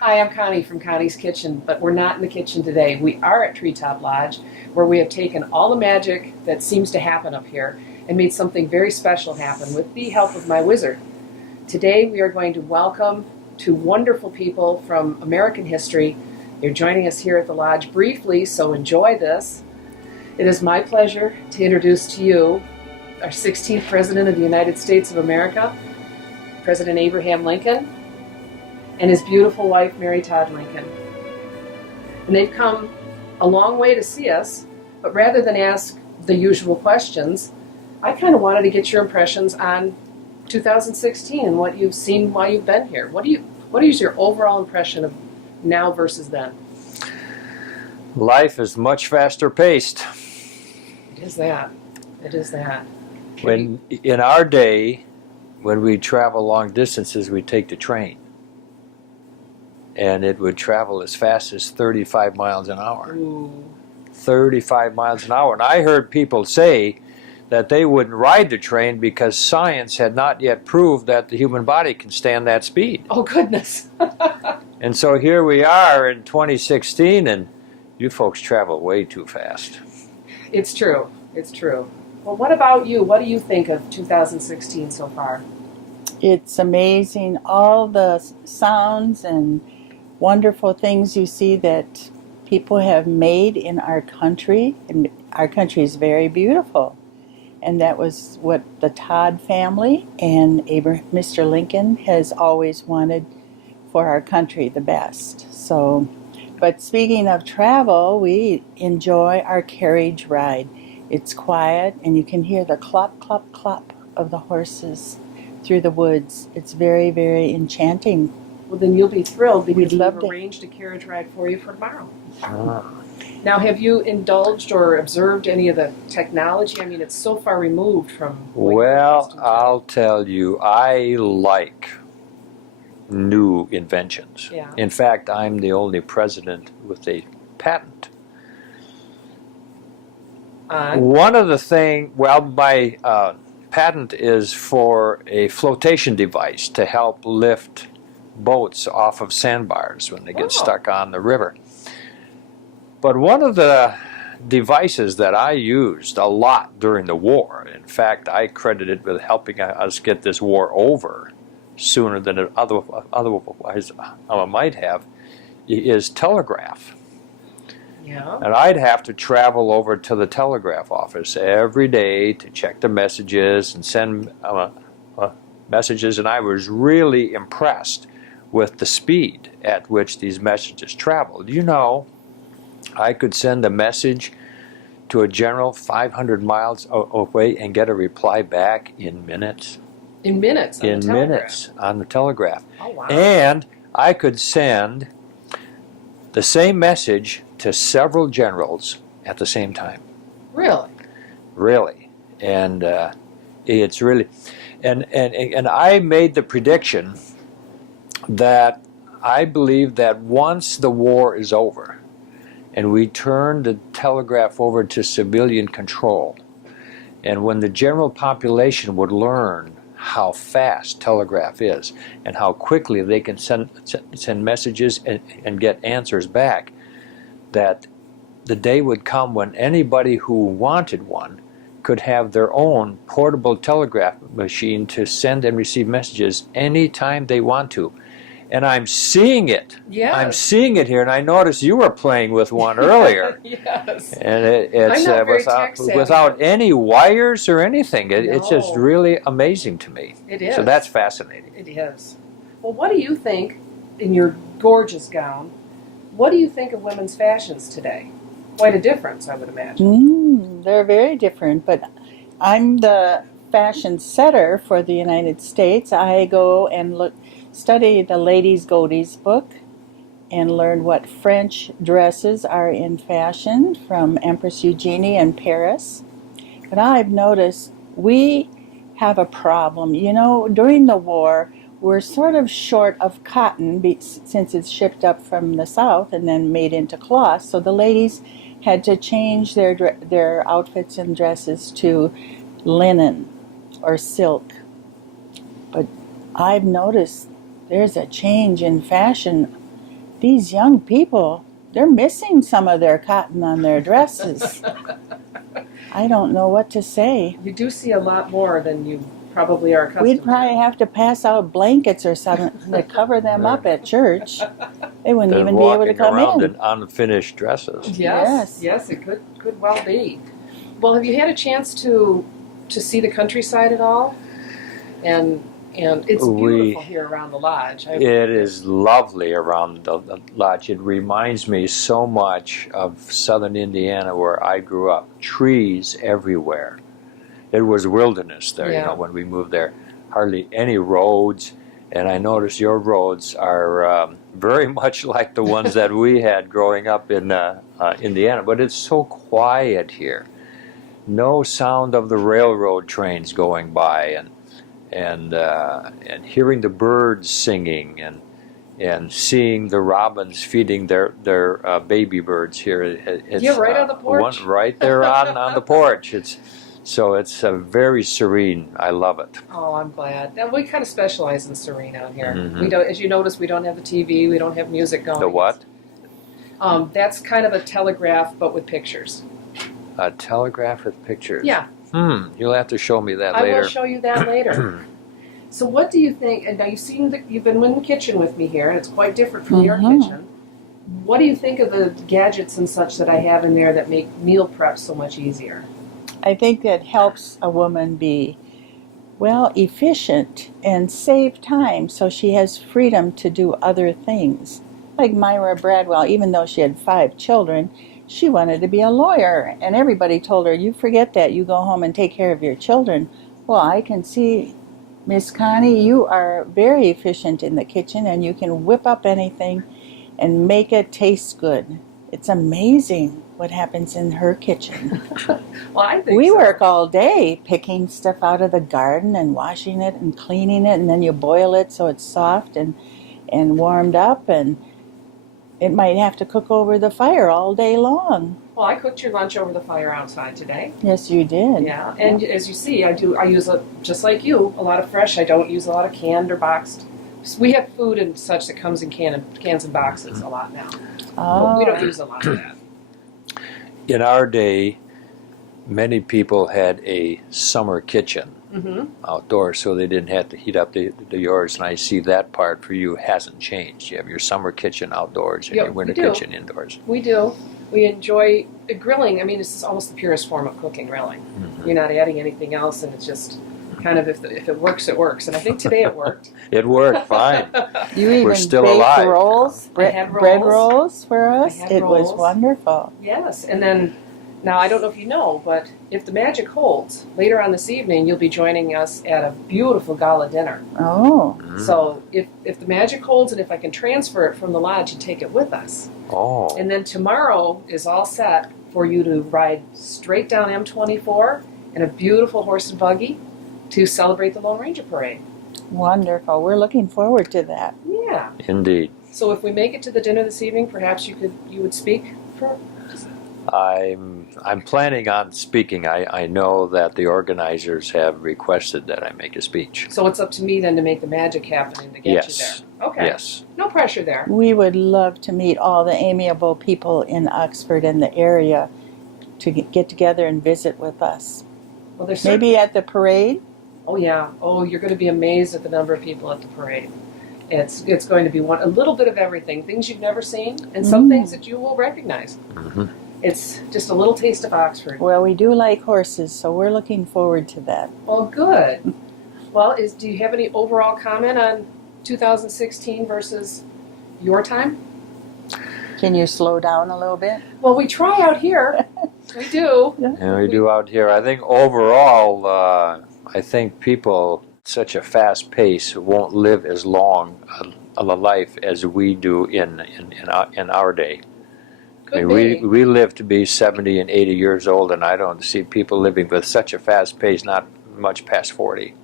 Hi, I'm Connie from Connie's Kitchen, but we're not in the kitchen today. We are at Treetop Lodge, where we have taken all the magic that seems to happen up here and made something very special happen with the help of my wizard. Today we are going to welcome two wonderful people from American history. They're joining us here at the lodge briefly, so enjoy this. It is my pleasure to introduce to you our 16th President of the United States of America, President Abraham Lincoln, and his beautiful wife, Mary Todd Lincoln. And they've come a long way to see us, but rather than ask the usual questions, I kind of wanted to get your impressions on 2016 and what you've seen while you've been here. What is your overall impression of now versus then? Life is much faster paced. It is that. It is that. When in our day, when we travel long distances, we take the train. And it would travel as fast as 35 miles an hour. Ooh. 35 miles an hour. And I heard people say that they wouldn't ride the train because science had not yet proved that the human body can stand that speed. Oh, goodness. And so here we are in 2016, and you folks travel way too fast. It's true. It's true. Well, what about you? What do you think of 2016 so far? It's amazing, all the sounds and wonderful things you see that people have made in our country. And our country is very beautiful. And that was what the Todd family and Mr. Lincoln has always wanted for our country, the best. So, but speaking of travel, we enjoy our carriage ride. It's quiet and you can hear the clop, clop, clop of the horses through the woods. It's very, very enchanting. Well, then you'll be thrilled because We'd love we've to. arranged a carriage ride for you for tomorrow. Ah. Now, have you indulged or observed any of the technology? I mean, it's so far removed from what you're Well, accustomed to. I'll tell you, I like new inventions. Yeah. In fact, I'm the only president with a patent. One of the things, well, my patent is for a flotation device to help lift boats off of sandbars when they get stuck on the river. But one of the devices that I used a lot during the war, in fact, I credit it with helping us get this war over sooner than it otherwise might have, is telegraph. Yeah. And I'd have to travel over to the telegraph office every day to check the messages and send messages, and I was really impressed with the speed at which these messages traveled. You know, I could send a message to a general 500 miles away and get a reply back in minutes. In minutes on the telegraph. Minutes on the telegraph. Oh, wow. And I could send the same message to several generals at the same time. Really? Really. And it's really, and I made the prediction that I believe that once the war is over and we turn the telegraph over to civilian control, and when the general population would learn how fast telegraph is and how quickly they can send messages and get answers back, that the day would come when anybody who wanted one could have their own portable telegraph machine to send and receive messages anytime they want to. And I'm seeing it. Yes. I'm seeing it here, and I noticed you were playing with one earlier. Yes. And it's I'm not very tech-savvy. without any wires or anything. It's just No. really amazing to me. It is. So that's fascinating. It is. Well, what do you think, in your gorgeous gown, what do you think of women's fashions today? Quite a difference, I would imagine. They're very different, but I'm the fashion setter for the United States. I go and study the Ladies' Goldies book and learn what French dresses are in fashion from Empress Eugenie in Paris. But I've noticed we have a problem. You know, during the war, we're sort of short of cotton since it's shipped up from the south and then made into cloth. So the ladies had to change their outfits and dresses to linen or silk. But I've noticed there's a change in fashion these young people, they're missing some of their cotton on their dresses. I don't know what to say. You do see a lot more than you probably are accustomed We'd probably to. have to pass out blankets or something to cover them up at church. They wouldn't They're even be able to walking come around in. unfinished dresses. Yes, it could well be. Well, have you had a chance to see the countryside at all? And it's beautiful here around the lodge. It is lovely around the lodge. It reminds me so much of southern Indiana where I grew up. Trees everywhere. It was wilderness there, Yeah. when we moved there. Hardly any roads. And I noticed your roads are very much like the ones that we had growing up in Indiana. But it's so quiet here. No sound of the railroad trains going by, and hearing the birds singing, and seeing the robins feeding their baby birds here. It's, You're right on the porch? Right there on the porch. It's very serene. I love it. Oh, I'm glad. Now, we kind of specialize in serene out here. Mhm. We don't, as you notice, we don't have the TV. We don't have music going. The what? That's kind of a telegraph, but with pictures. A telegraph with pictures. Yeah. You'll have to show me that I later. will show you that later. So what do you think, and now you've been in the kitchen with me here, and it's quite different from your kitchen. What do you think of the gadgets and such that I have in there that make meal prep so much easier? I think that helps a woman be, well, efficient and save time so she has freedom to do other things. Like Myra Bradwell, even though she had 5 children, she wanted to be a lawyer, and everybody told her, you forget that, you go home and take care of your children. Well, I can see, Miss Connie, you are very efficient in the kitchen, and you can whip up anything and make it taste good. It's amazing what happens in her kitchen. Well, I think We so. work all day picking stuff out of the garden and washing it and cleaning it, and then you boil it so it's soft and warmed up, and it might have to cook over the fire all day long. Well, I cooked your lunch over the fire outside today. Yes, you did. Yeah, and as you see, I use just like you, a lot of fresh. I don't use a lot of canned or boxed. We have food and such that comes in cans and boxes a lot now. Oh. We don't use a lot of that. In our day, many people had a summer kitchen outdoors, so they didn't have to heat up the yards. And I see that part for you hasn't changed. You have your summer kitchen outdoors and Yep, your winter we do. kitchen indoors. We do. We enjoy grilling. I mean, it's almost the purest form of cooking, really. You're not adding anything else, and it's just kind of if it works, it works. And I think today it worked. It worked fine. You even We're still baked alive. rolls, I had bread rolls. rolls for us. I had It was rolls. wonderful. Yes, and then now I don't know if you know, but if the magic holds, later on this evening you'll be joining us at a beautiful gala dinner. Oh, So if the magic holds, and if I can transfer it from the lodge and take it with us, Oh. and then tomorrow is all set for you to ride straight down M24 in a beautiful horse and buggy to celebrate the Lone Ranger Parade. wonderful. We're looking forward to that. Yeah. Indeed. So if we make it to the dinner this evening, perhaps you would speak for. I'm planning on speaking. I know that the organizers have requested that I make a speech. So it's up to me then to make the magic happen and to get Yes. you there. Okay. Yes. No pressure there. We would love to meet all the amiable people in Oxford and the area to get together and visit with us. Well, there's Maybe at the parade? Oh yeah. Oh, you're going to be amazed at the number of people at the parade. It's going to be a little bit of everything, things you've never seen, and some things that you will recognize. Mm-hmm. It's just a little taste of Oxford. Well, we do like horses, so we're looking forward to that. Well, good. Well, do you have any overall comment on 2016 versus your time? Can you slow down a little bit? Well, we try out here. We do. And we do out here. I think overall, I think people at such a fast pace won't live as long a life as we do in our day. I mean, we live to be 70 and 80 years old, and I don't see people living with such a fast pace, not much past 40.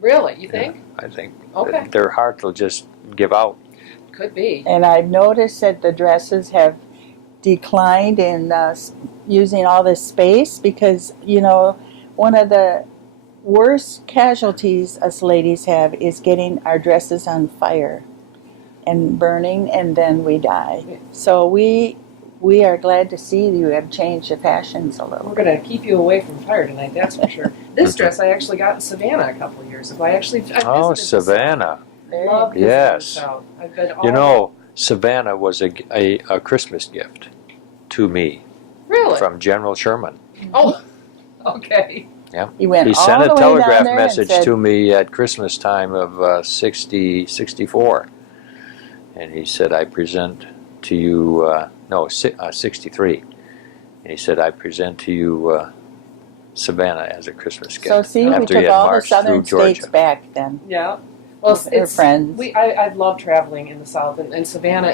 Really, you think? I think Okay. that their heart will just give out. Could be. And I've noticed that the dresses have declined in using all this space because, one of the worst casualties us ladies have is getting our dresses on fire. and burning, and then we die. Yeah. So we are glad to see you have changed the fashions a We're little. going to keep you away from fire tonight, that's for sure. This dress I actually got in Savannah a couple of years ago. I visited Oh, the South. Savannah. I love visiting Yes. the South. I've been all You know, Savannah was a Christmas gift to me really? from General Sherman. Oh, okay. He went He all sent the a way telegraph down there message and said, to me at Christmas time of 64. And he said, I present to you, 63. And he said, I present to you Savannah as a Christmas gift. So see, we after he took had all the marched southern through Georgia. states back then. Yeah. Well, With our friends. I love traveling in the South, and Savannah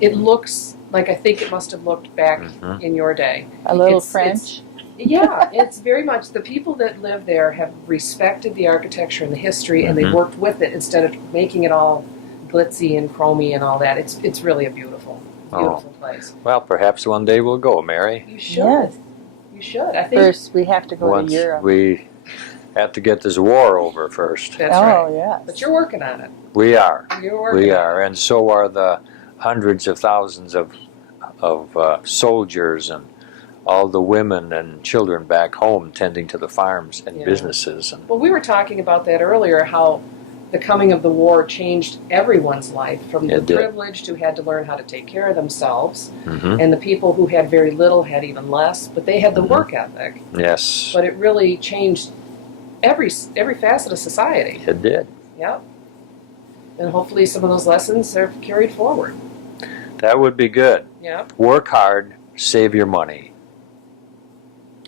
it looks like I think it must have looked back Mhm. in your day. A little It's- French. Yeah, it's very much the people that live there have respected the architecture and the history, and they've Mhm. worked with it instead of making it all glitzy and chromy and all that. It's really a beautiful place. Well, perhaps one day we'll go, Mary. You should. Yes. You should. I think First, we have to go Once to Europe. we have to get this war over first. that's oh, right. yes. But you're working on it. We are. You're working. We on are. And so are the hundreds of thousands of soldiers and all the women and children back home tending to the farms and Yeah. businesses. And Well, we were talking about that earlier, how the coming of the war changed everyone's life, from the It did. privileged who had to learn how to take care of themselves, Mhm. and the people who had very little had even less, but they had the Mhm. work ethic. Yes, But it really changed every facet of society. it did. Yep. And hopefully some of those lessons are carried forward. That would be good. Yep. Work hard, save your money.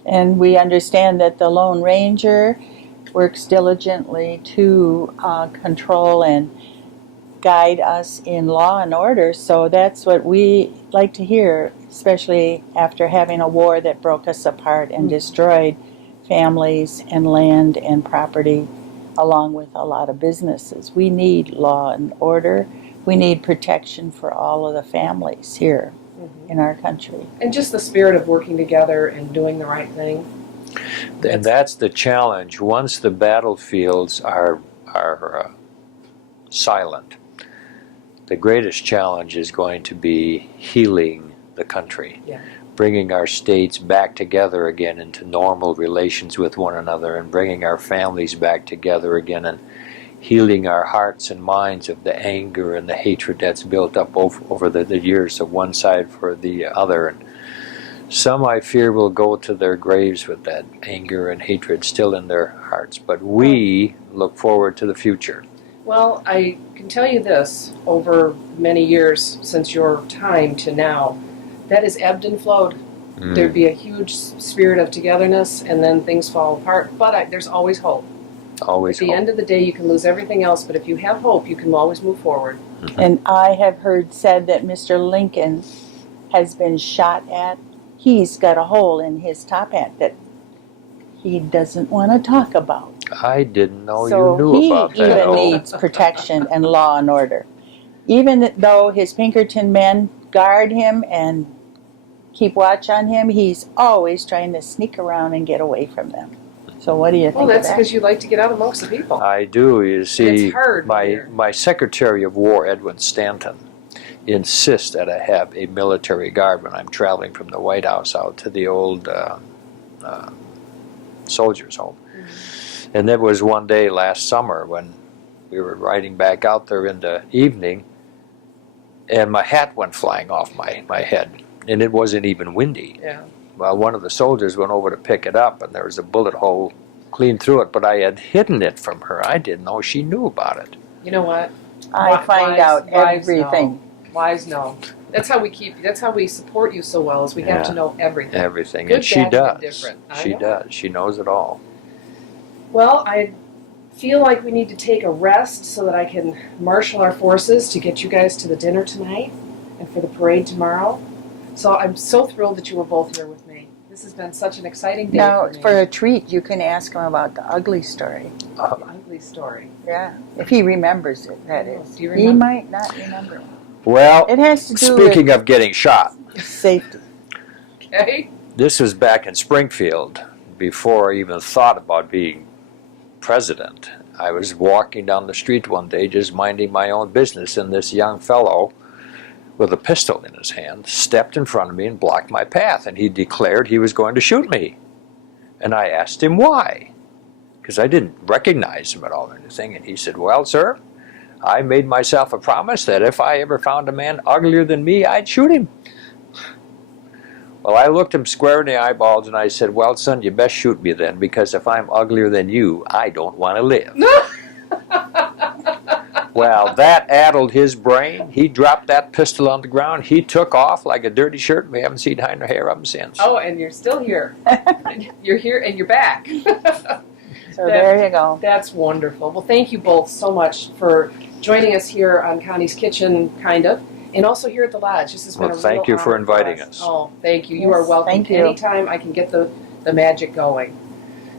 And we understand that the Lone Ranger works diligently to control and guide us in law and order. So that's what we like to hear, especially after having a war that broke us apart and destroyed families and land and property, along with a lot of businesses. We need law and order. We need protection for all of the families here Mhm. in our country. And just the spirit of working together and doing the right thing. And that's the challenge. Once the battlefields are silent, the greatest challenge is going to be healing the country. Yeah. Bringing our states back together again into normal relations with one another, and bringing our families back together again, and healing our hearts and minds of the anger and the hatred that's built up over the years of one side for the other. And some, I fear, will go to their graves with that anger and hatred still in their hearts. But we look forward to the future. Well, I can tell you this, over many years since your time to now, that has ebbed and flowed. There'd be a huge spirit of togetherness, and then things fall apart. But there's always hope. Always At the hope. end of the day, you can lose everything else, but if you have hope, you can always move forward. And I have heard said that Mr. Lincoln has been shot at. He's got a hole in his top hat that he doesn't want to talk about. I didn't know So you knew he about that. even Oh. needs protection and law and order. Even though his Pinkerton men guard him and keep watch on him, he's always trying to sneak around and get away from them. So what do you think Well, of that's that? because you like to get out amongst the people. I do. You see, It's hard my here. my Secretary of War, Edwin Stanton, insists that I have a military guard when I'm traveling from the White House out to the old soldiers' home. Mm-hmm. And there was one day last summer when we were riding back out there in the evening, and my hat went flying off my head, and it wasn't even windy. Yeah. Well, one of the soldiers went over to pick it up, and there was a bullet hole clean through it, but I had hidden it from her. I didn't know she knew about it. You know what? I find Wives- out wives everything. know. Wives know. That's how we support you so well, is we have Yeah. to know everything. Everything. Good, And she bad, does. and different. I She know. does. She knows it all. Well, I feel like we need to take a rest so that I can marshal our forces to get you guys to the dinner tonight and for the parade tomorrow. So I'm so thrilled that you were both here with me. This has been such an exciting day Now, for me. for a treat, you can ask him about the ugly story. The ugly story. Yeah, if he remembers it, that is. Do you He remember? might not remember it. Well, It has to do speaking of getting shot, with safety. Okay? this was back in Springfield before I even thought about being president. I was walking down the street one day just minding my own business, and this young fellow with a pistol in his hand stepped in front of me and blocked my path, and he declared he was going to shoot me. And I asked him why, because I didn't recognize him at all or anything, and he said, well, sir, I made myself a promise that if I ever found a man uglier than me, I'd shoot him. Well, I looked him square in the eyeballs and I said, well, son, you best shoot me then, because if I'm uglier than you, I don't want to live. Well, that addled his brain. He dropped that pistol on the ground. He took off like a dirty shirt. We haven't seen hide nor hair of him since. Oh, and you're still here. You're here and you're back. So there you go. That's wonderful. Well, thank you both so much for joining us here on Connie's Kitchen, kind of, and also here at the Lodge. This has been a real thank you for honor inviting us. us. Oh, thank you. You Yes, are welcome. thank you. Anytime I can get the magic going.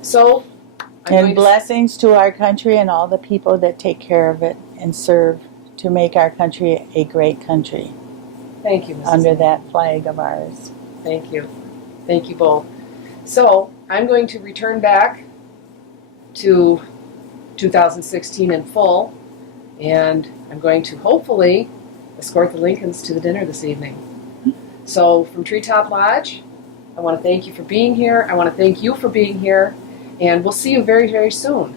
So, I'm And going to- blessings to our country and all the people that take care of it and serve to make our country a great country Thank you, Mrs. under Lane. that flag of ours. Thank you. Thank you both. So, I'm going to return back to 2016 in full, and I'm going to hopefully escort the Lincolns to the dinner this evening. So, from Treetop Lodge, I want to thank you for being here. I want to thank you for being here, and we'll see you very, very soon.